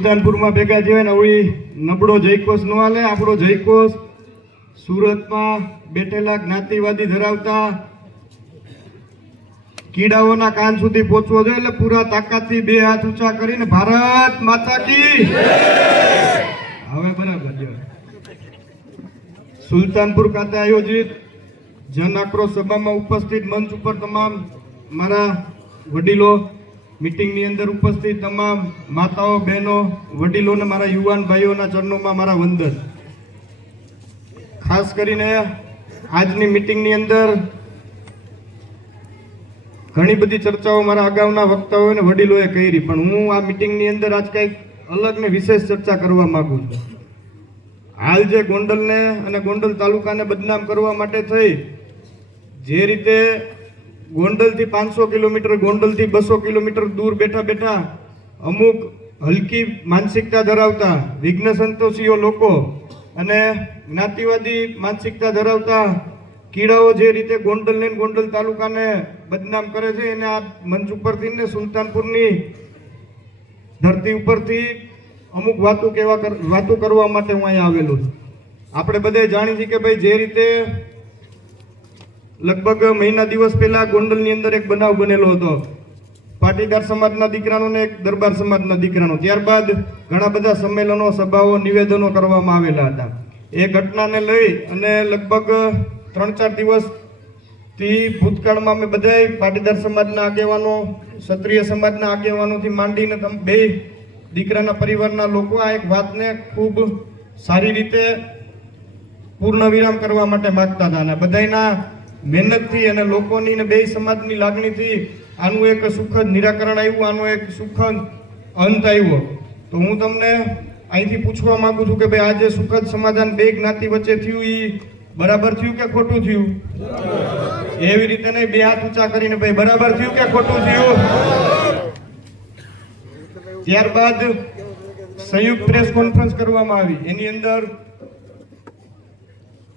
સુલતાનપુરમાં ભેગા થયા ને, હવે નબળો જયકોષ ન હાલે આપણો જયકોષ સુરતમાં બેઠેલા જ્ઞાતિવાદી ધરાવતા કીડાઓના કાન સુધી પહોંચવો જોઈએ, એટલે પૂરા તાકાતથી બે હાથ ઊંચા કરીને ભારત માતા હવે બરાબર સુલતાનપુર ખાતે આયોજિત જન આક્રોશ સભામાં ઉપસ્થિત મંચ ઉપર તમામ મારા વડીલો મીટિંગની અંદર ઉપસ્થિત તમામ માતાઓ, બહેનો વડીલોને મારા યુવાન ભાઈઓના ચરણોમાં મારા વંદન. ખાસ કરીને આજની મિટિંગની અંદર ઘણી બધી ચર્ચાઓ મારા અગાઉના વક્તાઓ અને વડીલોએ કરી, પણ હું આ મિટિંગની અંદર આજ કંઈક અલગ ને વિશેષ ચર્ચા કરવા માગું છું. હાલ જે ગોંડલને અને ગોંડલ તાલુકાને બદનામ કરવા માટે થઈ, જે રીતે ગોંડલથી પાંચસો કિલોમીટર, ગોંડલથી બસો કિલોમીટર દૂર બેઠા બેઠા અમુક હલકી માનસિકતા ધરાવતા વિઘ્ન સંતોષીઓ લોકો અને જ્ઞાતિવાદી માનસિકતા ધરાવતા કીડાઓ જે રીતે ગોંડલને ને ગોંડલ તાલુકાને બદનામ કરે છે, એને આ મંચ ઉપરથી ને સુલતાનપુરની ધરતી ઉપરથી અમુક વાતો કર- વાતો કરવા માટે હું અહીંયા આવેલો છું. આપણે બધે જાણી છીએ કે ભાઈ જે રીતે લગભગ મહિના દિવસ પહેલા ગોંડલની અંદર એક બનાવ બનેલો હતો. પાટીદાર સમાજના દીકરાનો ને એક દરબાર સમાજના દીકરાનો. ત્યારબાદ ઘણા બધા સંમેલનો, સભાઓ, નિવેદનો કરવામાં આવેલા હતા. એ ઘટનાને લઈ અને લગભગ ત્રણ ચાર દિવસથી ભૂતકાળમાં અમે બધાય પાટીદાર સમાજના આગેવાનો, ક્ષત્રિય સમાજના આગેવાનોથી માંડીને તમે બે દીકરાના પરિવારના લોકો આ એક વાતને ખૂબ સારી રીતે પૂર્ણ વિરામ કરવા માટે માંગતા હતા. અને બધાયના મહેનતથી અને લોકોની ને બે સમાજની લાગણીથી આનું એક સુખદ નિરાકરણ આવ્યું, આનો એક સુખદ અંત આવ્યો. તો હું તમને અહીંથી પૂછવા માગું છું કે ભાઈ આજે સુખદ સમાધાન બે જ્ઞાતિ વચ્ચે થયું એ બરાબર થયું કે ખોટું થયું? એવી રીતે નહીં, બે હાથ ઊંચા કરીને ભાઈ, બરાબર થયું કે ખોટું થયું? ત્યારબાદ સંયુક્ત પ્રેસ કોન્ફરન્સ કરવામાં આવી. એની અંદર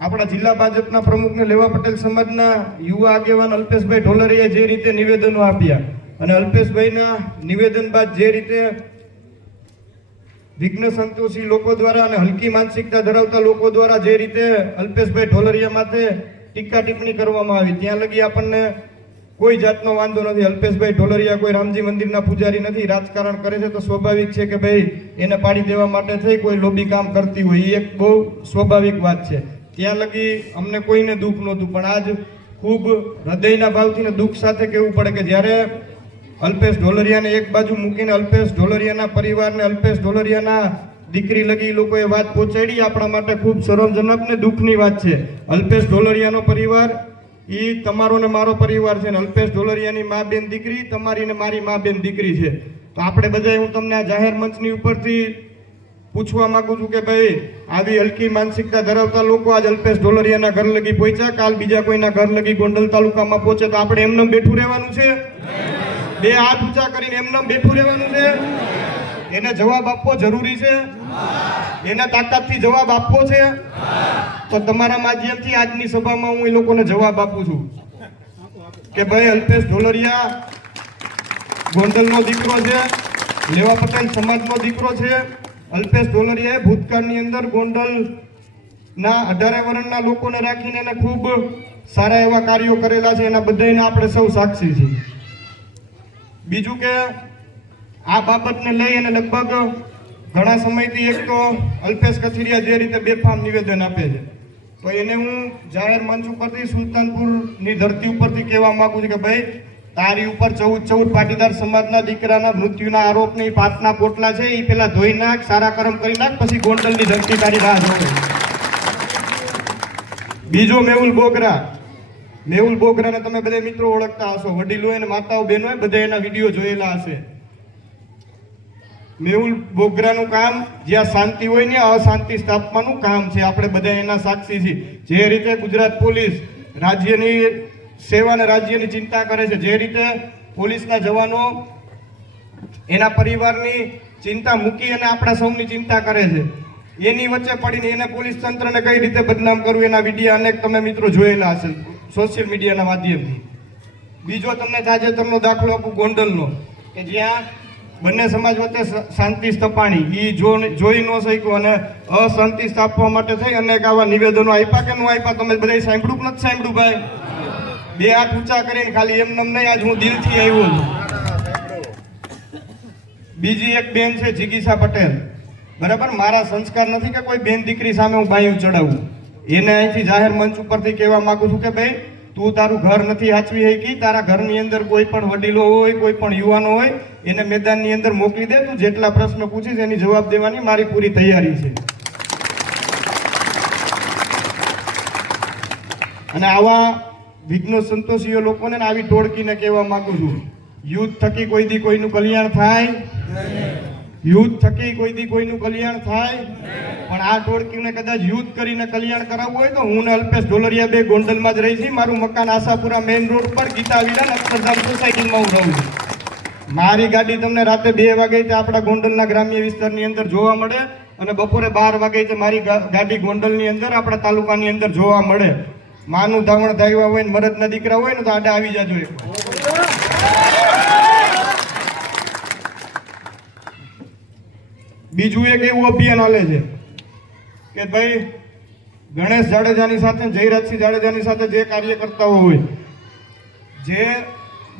આપણા જિલ્લા ભાજપના પ્રમુખને લેવા પટેલ સમાજના યુવા આગેવાન અલ્પેશભાઈ ઢોલરીએ જે રીતે નિવેદનો આપ્યા અને અલ્પેશભાઈના નિવેદન બાદ જે રીતે વિઘ્ન સંતોષી લોકો દ્વારા અને હલકી માનસિકતા ધરાવતા લોકો દ્વારા જે રીતે અલ્પેશભાઈ ઢોલરિયા માથે ટીકા ટિપ્પણી કરવામાં આવી, ત્યાં લગી આપણને કોઈ જાતનો વાંધો નથી. અલ્પેશભાઈ ઢોલરિયા કોઈ રામજી મંદિરના પૂજારી નથી, રાજકારણ કરે છે તો સ્વાભાવિક છે કે ભાઈ એને પાડી દેવા માટે થઈ, કોઈ લોબી કામ કરતી હોય, એ એક બહુ સ્વાભાવિક વાત છે. ત્યાં લગી અમને કોઈને દુઃખ નહોતું. પણ આજ ખૂબ હૃદયના ભાવથી ને દુઃખ સાથે કહેવું પડે કે જ્યારે અલ્પેશ ઢોલરિયાને એક બાજુ મૂકીને અલ્પેશ ઢોલરિયાના પરિવારને અલ્પેશ ઢોલરિયાના દીકરી લગી લોકોએ વાત પહોંચાડી, આપણા માટે ખૂબ શરમજનક ને દુઃખની વાત છે. અલ્પેશ ઢોલરિયાનો પરિવાર એ તમારો ને મારો પરિવાર છે ને અલ્પેશ ઢોલરિયાની મા બેન દીકરી, તમારી ને મારી મા બેન દીકરી છે. તો આપણે બધાએ હું તમને આ જાહેર મંચની ઉપરથી પૂછવા માંગુ છું કે ભાઈ, આવી હલકી માનસિકતા ધરાવતા લોકો આજ અલ્પેશ ઢોલરિયાના ઘર લગી પહોંચ્યા, કાલ બીજા કોઈના ઘર લગી ગોંડલ તાલુકામાં પહોંચે તો આપણે એમને બેઠું રહેવાનું છે? બે હાથ ઊંચા કરીને એમને બેઠું રહેવાનું છે? એને જવાબ આપવો જરૂરી છે? એને તાકાતથી જવાબ આપવો છે? તો તમારા માધ્યમથી આજની સભામાં હું એ લોકોને જવાબ આપું છું કે ભાઈ, અલ્પેશ ઢોલરિયા, ગોંડલનો દીકરો છે લેવા પટેલ સમાજનો દીકરો છે અલ્પેશ ઢોલરિયાએ ભૂતકાળની અંદર ગોંડલના અઢારે વર્ણના લોકોને રાખીને એને ખૂબ સારા એવા કાર્યો કરેલા છે. એના બધાયના આપણે સૌ સાક્ષી છીએ. બીજું કે આ બાબતને લઈ અને લગભગ ઘણા સમયથી એક તો અલ્પેશ કથિરિયા જે રીતે બેફામ નિવેદન આપે છે. તો એને હું જાહેર મંચ ઉપરથી સુલતાનપુરની ધરતી ઉપરથી કહેવા માગું છું કે ભાઈ તારી ઉપર ચૌદ ચૌદ પાટીદાર સમાજના દીકરાના મૃત્યુના આરોપની પાતના પોટલા છે એ પેલા ધોઈ નાખ, સારા કર્મ કરી નાખ, પછી ગોંડલની ધરતી તારી રાહ જોવે. બીજો મેહુલ બોગરા. મેહુલ બોગરાને તમે બધા મિત્રો ઓળખતા હશો, વડીલો અને માતાઓ બહેનો બધા એના વીડિયો જોયેલા હશે. મેહુલ બોગરાનું કામ જ્યાં શાંતિ હોય ને અશાંતિ સ્થાપવાનું કામ છે, આપણે બધા એના સાક્ષી છીએ. જે રીતે ગુજરાત પોલીસ રાજ્યની સેવા અને રાજ્યની ચિંતા કરે છે. જે રીતે પોલીસના જવાનો એના પરિવારની ચિંતા મૂકી અને આપણા સૌની ચિંતા કરે છે. એની વચ્ચે પડીને એને પોલીસ તંત્રને કઈ રીતે બદનામ કરવું એના વિડીયા અનેક તમે મિત્રો જોયેલા હશે સોશિયલ મીડિયાના માધ્યમથી. બીજો તમને તાજેતરનો દાખલો આપું ગોંડલનો, કે જ્યાં બંને સમાજ વચ્ચે શાંતિ સ્થપાણી. એ જો જોઈ ન શક્યું અને અશાંતિ સ્થાપવા માટે થઈ અનેક આવા નિવેદનો આપ્યા કે ન આપ્યા તમે બધા સાંભળ્યું નથી સાંભળ્યું ભાઈ? બે હાથ ઊંચા કરીને ખાલી એમ નમ નહીં, આજ હું દિલથી આવ્યો છું. બીજી એક બેન છે, જિગીસા પટેલ. બરાબર? મારા સંસ્કાર નથી કે કોઈ બેન દીકરી સામે હું બાયું ચડાવું. એને અહીંથી જાહેર મંચ ઉપરથી કહેવા માંગુ છું કે ભાઈ તું તારું ઘર નથી હાચવી શકી, તારા ઘરની અંદર કોઈ પણ વડીલો હોય, કોઈ પણ યુવાનો હોય, એને મેદાનની અંદર મોકલી દે, તું જેટલા પ્રશ્ન પૂછીશ એની જવાબ દેવાની મારી પૂરી તૈયારી છે. અને આવા વિઘ્નો સંતોષીઓ લોકોને આવી ટોળકીને કહેવા માંગુ છું. યુદ્ધ થકી કોઈ દી કોઈનું કલ્યાણ થાય? યુદ્ધ થકી કોઈ દી કોઈનું કલ્યાણ થાય? પણ આ ટોળકીને કદાચ યુદ્ધ કરીને કલ્યાણ કરાવવું હોય તો હું અલ્પેશ ઢોલરિયા બે ગોંડલમાં જ રહી છી મારું મકાન આશાપુરા મેઇન રોડ પર, ગીતા વિરાન અક્ષરધામ સોસાયટીમાં હું રહું છું. મારી ગાડી તમને રાતે બે વાગે તે આપણા ગોંડલના ગ્રામ્ય વિસ્તારની અંદર જોવા મળે અને બપોરે બાર વાગે તે મારી ગાડી ગોંડલની અંદર આપણા તાલુકાની અંદર જોવા મળે. માનું ધાવણ ધાવ્યા હોય ને મરદના દીકરા હોય ને તો આડે આવી જાજો. બીજું એક એવું અભિયાન હાલે છે કે ભાઈ ગણેશ જાડેજાની સાથે જયરાજસિંહ જાડેજાની સાથે જે કાર્યકર્તાઓ હોય, જે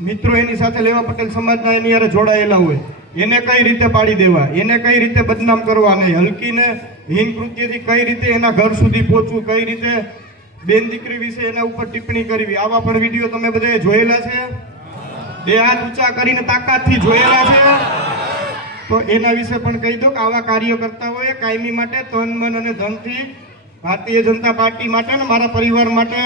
મિત્રો એની સાથે લેવા પટેલ સમાજના એની યારે જોડાયેલા હોય, એને કઈ રીતે પાડી દેવા, એને કઈ રીતે બદનામ કરવા નહીં, હલકીને હીન કૃત્યથી કઈ રીતે એના ઘર સુધી પહોંચવું, કઈ રીતે બેન દીકરી વિશે એના ઉપર ટિપ્પણી કરવી. આવા પણ વીડિયો તમે બધાએ જોયેલા છે? બે હાથ ઊંચા કરીને તાકાતથી જોયેલા છે? તો એના વિશે પણ કહી દો કે આવા કાર્યકર્તાઓએ કાયમી માટે તન, મન અને ધનથી ભારતીય જનતા પાર્ટી માટે ને મારા પરિવાર માટે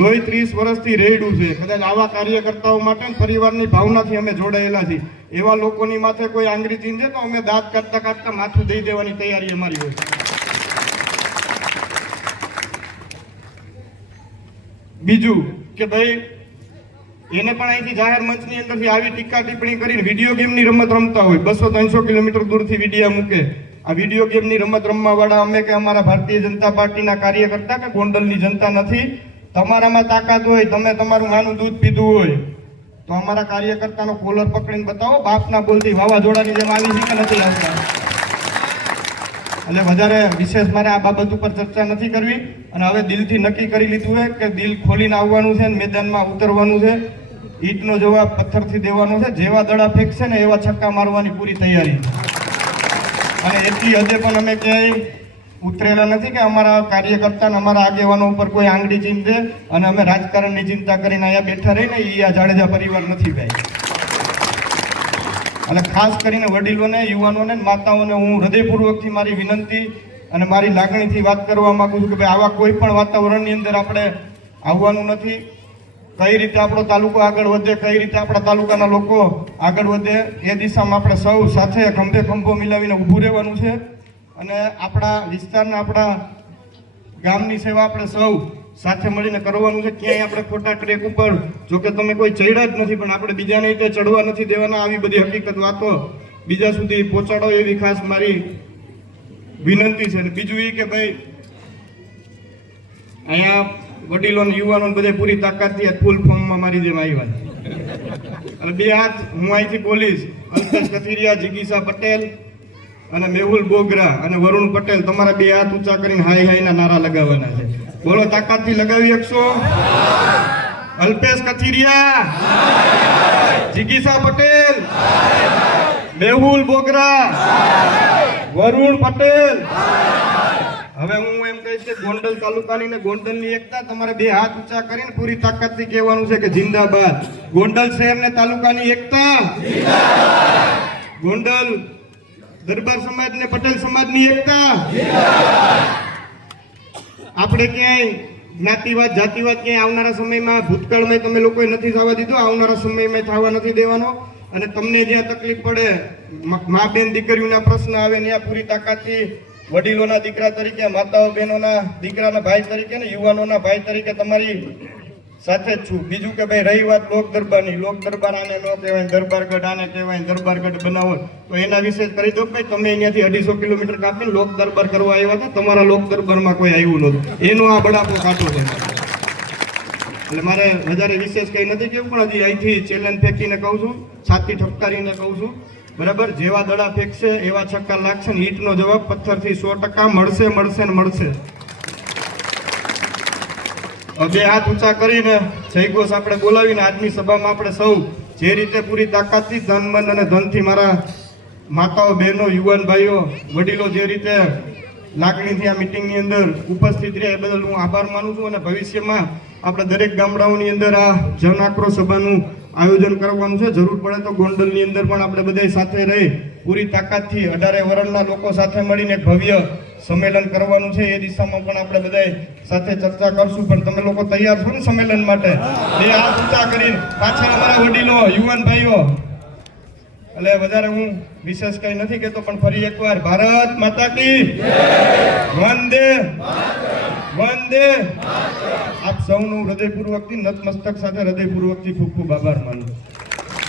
લોહી ત્રીસ વર્ષથી રેડું છે. કદાચ આવા કાર્યકર્તાઓ માટે પરિવારની ભાવનાથી અમે જોડાયેલા છીએ. એવા લોકોની માથે કોઈ આંગળી ચીંધે તો અમે દાંત કાઢતા કાઢતા માથું દઈ દેવાની તૈયારી અમારી હોય બીજું કે ભાઈ, એને પણ અહીંથી જાહેર મંચની અંદરથી આવી ટીકા ટિપ્પણી કરીને વીડિયો ગેમની રમત રમતા હોય. બસો ત્રણસો કિલોમીટર દૂરથી વિડીયા મૂકે. આ વીડિયો ગેમની રમત રમવા વાળા અમે કે અમારા ભારતીય જનતા પાર્ટીના કાર્યકર્તા કે ગોંડલની જનતા નથી. તમારામાં તાકાત હોય, તમે તમારું માનું દૂધ પીધું હોય, તો અમારા કાર્યકર્તાનો કોલર પકડીને બતાવો. બાપના બોલથી વાવાઝોડાની જેમ આવી છે કે નથી આવતા? એટલે વધારે વિશેષ મારે આ બાબત ઉપર ચર્ચા નથી કરવી. અને હવે દિલથી નક્કી કરી લીધું છે કે દિલ ખોલીને આવવાનું છે અને મેદાનમાં ઉતરવાનું છે. ઈટનો જવાબ પથ્થરથી દેવાનો છે. જેવા દડા ફેંકશે ને એવા છક્કા મારવાની પૂરી તૈયારી. અને એટલી હદે પણ અમે ક્યાંય ઉતરેલા નથી કે અમારા કાર્યકર્તા અમારા આગેવાનો ઉપર કોઈ આંગળી ચીંધે. અને અમે રાજકારણની ચિંતા કરીને અહીંયા બેઠા રહીને એ આ જાડેજા પરિવાર નથી ભાઈ. અને ખાસ કરીને વડીલોને, યુવાનોને માતાઓને હું હૃદયપૂર્વકથી મારી વિનંતી અને મારી લાગણીથી વાત કરવા માગું છું કે ભાઈ આવા કોઈ પણ વાતાવરણની અંદર આપણે આવવાનું નથી. કઈ રીતે આપણો તાલુકો આગળ વધે, કઈ રીતે આપણા તાલુકાના લોકો આગળ વધે, એ દિશામાં આપણે સૌ સાથે ખંભે ખંભો મિલાવીને ઊભું રહેવાનું છે. અને આપણા વિસ્તારના આપણા ગામની સેવા આપણે સૌ સાથે મળીને કરવાનું છે, ક્યાંય આપણે ખોટા ટ્રેક ઉપર જો કે તમે કોઈ ચડ્યા જ નથી, પણ આપણે બીજાને રીતે ચડવા નથી દેવાના, આવી બધી હકીકત વાતો બીજા સુધી પહોંચાડો એવી ખાસ મારી વિનંતી છે. બીજું એ કે ભાઈ, અહીંયા વડીલો યુવાનો બધે પૂરી તાકાતથી ફૂલ ફોર્મમાં મારી જેમ આવ્યા અને બે હાથ હું અહીંથી બોલીશ, અલ્પેશ કથિરિયા, જિગીસા પટેલ અને મેહુલ બોગરા અને વરુણ પટેલ, તમારા બે હાથ ઊંચા કરીને હાય હાયના નારા લગાવવાના છે. બોલો, તાકાતથી લગાવી શકશો અલ્પેશ કથિરિયા. જિગીસા પટેલ. મેહુલ બોગરા. વરુણ પટેલ. હવે હું એમ કહીશ કે ગોંડલ તાલુકાની ને ગોંડલની એકતા તમારે બે હાથ ઊંચા કરીને પૂરી તાકાતથી કહેવાનું છે કે જિંદાબાદ. ગોંડલ શહેર ને તાલુકાની એકતા. ગોંડલ દરબાર સમાજ ને પટેલ સમાજની એકતા. આપણે ક્યાંય જ્ઞાતિવાદ, જાતિવાદ ક્યાંય આવનારા સમયમાં, ભૂતકાળમાં તમે લોકોએ નથી થવા દીધો, આવનારા સમયમાં થવા નથી દેવાનો. અને તમને જ્યાં તકલીફ પડે, મા બેન દીકરીઓના પ્રશ્ન આવે ત્યાં પૂરી તાકાતથી વડીલોના દીકરા તરીકે, માતાઓ બહેનોના દીકરાના ભાઈ તરીકે ને યુવાનોના ભાઈ તરીકે તમારી સાથે જ છું. બીજું કે ભાઈ, રહી વાત લોક દરબારની. લોક દરબાર આને ન કહેવાય, દરબારગઢ આને કહેવાય, દરબારગઢ બનાવો. તો એના વિશે કરી દો ભાઈ, તમે અહીંયાથી અઢીસો કિલોમીટર કાપીને લોક દરબાર કરવા આવ્યા હતા. તમારા લોક દરબારમાં કોઈ આવ્યું નહોતું. એનો આ બડાપો કાઢો છે. એટલે મારે વધારે વિશેષ કંઈ નથી કેવું પણ હજી અહીંથી ચેલેન્જ ફેંકીને કહું છું, છાતી ઠપકારીને કહું છું. બરાબર? જેવા દડા ફેંકશે, એવા છક્કા લાગશે ને ઈંટનો જવાબ પથ્થરથી સો ટકા મળશે મળશે ને મળશે. બે હાથ ઊંચા કરીને જયઘોષ આપણે બોલાવીને આજની સભામાં આપણે સૌ જે રીતે પૂરી તાકાતથી ધન, મન અને ધનથી મારા માતાઓ, બહેનો, યુવાન ભાઈઓ, વડીલો જે રીતે લાગણીથી આ મિટિંગની અંદર ઉપસ્થિત રહ્યા, એ બદલ હું આભાર માનું છું અને ભવિષ્યમાં આપણે દરેક ગામડાઓની અંદર આ જન સભાનું આયોજન કરવાનું છે. જરૂર પડે તો ગોંડલની અંદર પણ આપણે બધા સાથે રહી પૂરી તાકાતથી અઢારે વરણના લોકો સાથે મળીને ભવ્ય સંમેલન કરવાનું છે, એ દિશામાં પણ આપણે બધા સાથે ચર્ચા કરશું. પણ તમે લોકો તૈયાર છો ને સંમેલન માટે? બે હાથ ઊંચા કરીને. પાછા અમારા વડીલો, યુવાન ભાઈઓ. એટલે વધારે હું વિશેષ કઈ નથી કહેતો, પણ ફરી એકવાર, ભારત માતા કી વંદે વંદે આપ સૌનું હૃદયપૂર્વકથી નતમસ્તક સાથે હૃદયપૂર્વકથી ખૂબ ખૂબ આભાર માનું